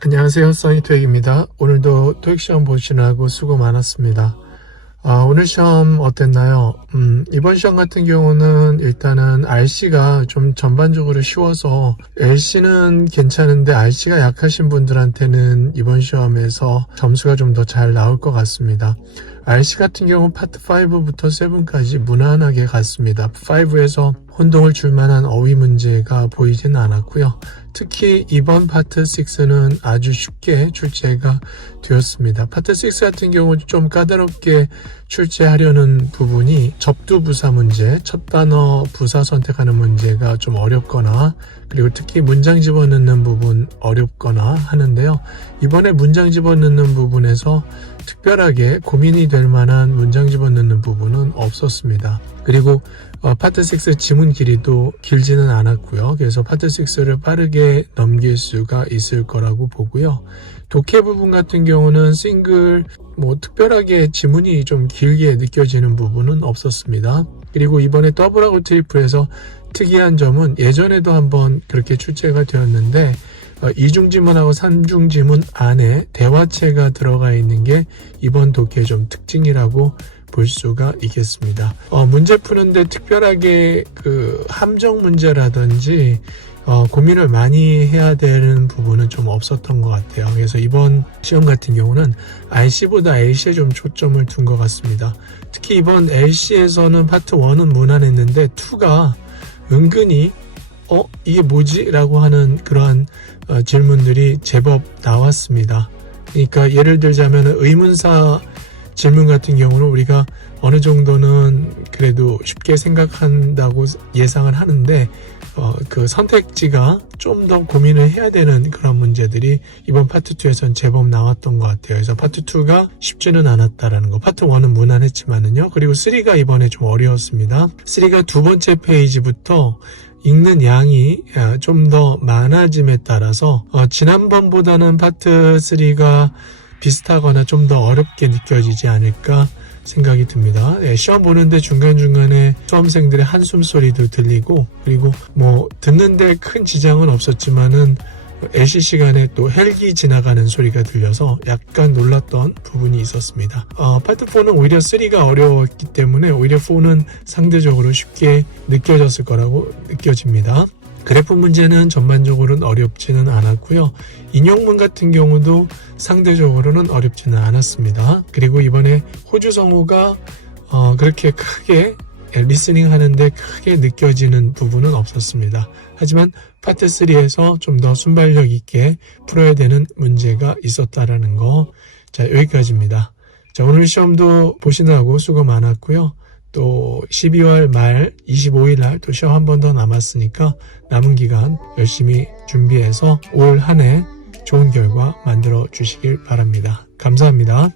안녕하세요, 써니토익입니다. 오늘도 토익 시험 보시느라고 수고 많았습니다. 오늘 시험 어땠나요? 이번 시험 같은 경우는 일단은 RC가 좀 전반적으로 쉬워서 LC는 괜찮은데 RC가 약하신 분들한테는 이번 시험에서 점수가 좀 더 잘 나올 것 같습니다. RC 같은 경우 파트 5부터 7까지 무난하게 갔습니다. 5에서 혼동을 줄 만한 어휘 문제가 보이지는 않았고요. 특히 이번 파트 6는 아주 쉽게 출제가 되었습니다. 파트 6 같은 경우 좀 까다롭게 출제하려는 부분이 접두부사 문제, 첫 단어 부사 선택하는 문제가 좀 어렵거나, 그리고 특히 문장 집어넣는 부분 어렵거나 하는데요. 이번에 문장 집어넣는 부분에서 특별하게 고민이 될 만한 문장 집어넣는 부분은 없었습니다. 그리고 파트 6 지문 길이도 길지는 않았고요. 그래서 파트 6를 빠르게 넘길 수가 있을 거라고 보고요. 독해 부분 같은 경우는 싱글 특별하게 지문이 좀 길게 느껴지는 부분은 없었습니다. 그리고 이번에 더블하고 트리플에서 특이한 점은 예전에도 한번 그렇게 출제가 되었는데 이중지문하고 삼중지문 안에 대화체가 들어가 있는 게 이번 독해의 좀 특징이라고 볼 수가 있겠습니다. 문제 푸는데 특별하게 함정 문제라든지 고민을 많이 해야 되는 부분은 좀 없었던 것 같아요. 그래서 이번 시험 같은 경우는 RC보다 LC에 좀 초점을 둔 것 같습니다. 특히 이번 LC에서는 파트 1은 무난했는데 2가 은근히 이게 뭐지? 라고 하는 그러한 질문들이 제법 나왔습니다. 그러니까 예를 들자면 의문사 질문 같은 경우는 우리가 어느 정도는 그래도 쉽게 생각한다고 예상을 하는데 그 선택지가 좀 더 고민을 해야 되는 그런 문제들이 이번 파트 2에선 제법 나왔던 것 같아요. 그래서 파트 2가 쉽지는 않았다라는 거. 파트 1은 무난했지만은요. 그리고 3가 이번에 좀 어려웠습니다. 3가 두 번째 페이지부터 읽는 양이 좀 더 많아짐에 따라서 지난번보다는 파트 3가 비슷하거나 좀 더 어렵게 느껴지지 않을까 생각이 듭니다. 시험 보는데 중간중간에 수험생들의 한숨 소리도 들리고, 그리고 듣는데 큰 지장은 없었지만은 LC 시간에 또 헬기 지나가는 소리가 들려서 약간 놀랐던 부분이 있었습니다. 파트 4는 오히려 3가 어려웠기 때문에 오히려 4는 상대적으로 쉽게 느껴졌을 거라고 느껴집니다. 그래프 문제는 전반적으로는 어렵지는 않았고요. 인용문 같은 경우도 상대적으로는 어렵지는 않았습니다. 그리고 이번에 호주 성우가 그렇게 크게 리스닝 하는데 크게 느껴지는 부분은 없었습니다. 하지만 파트 3에서 좀 더 순발력 있게 풀어야 되는 문제가 있었다라는 거. 자, 여기까지입니다. 자, 오늘 시험도 보시느라고 수고 많았고요. 또 12월 말 25일 날 또 시험 한 번 더 남았으니까 남은 기간 열심히 준비해서 올 한 해 좋은 결과 만들어 주시길 바랍니다. 감사합니다.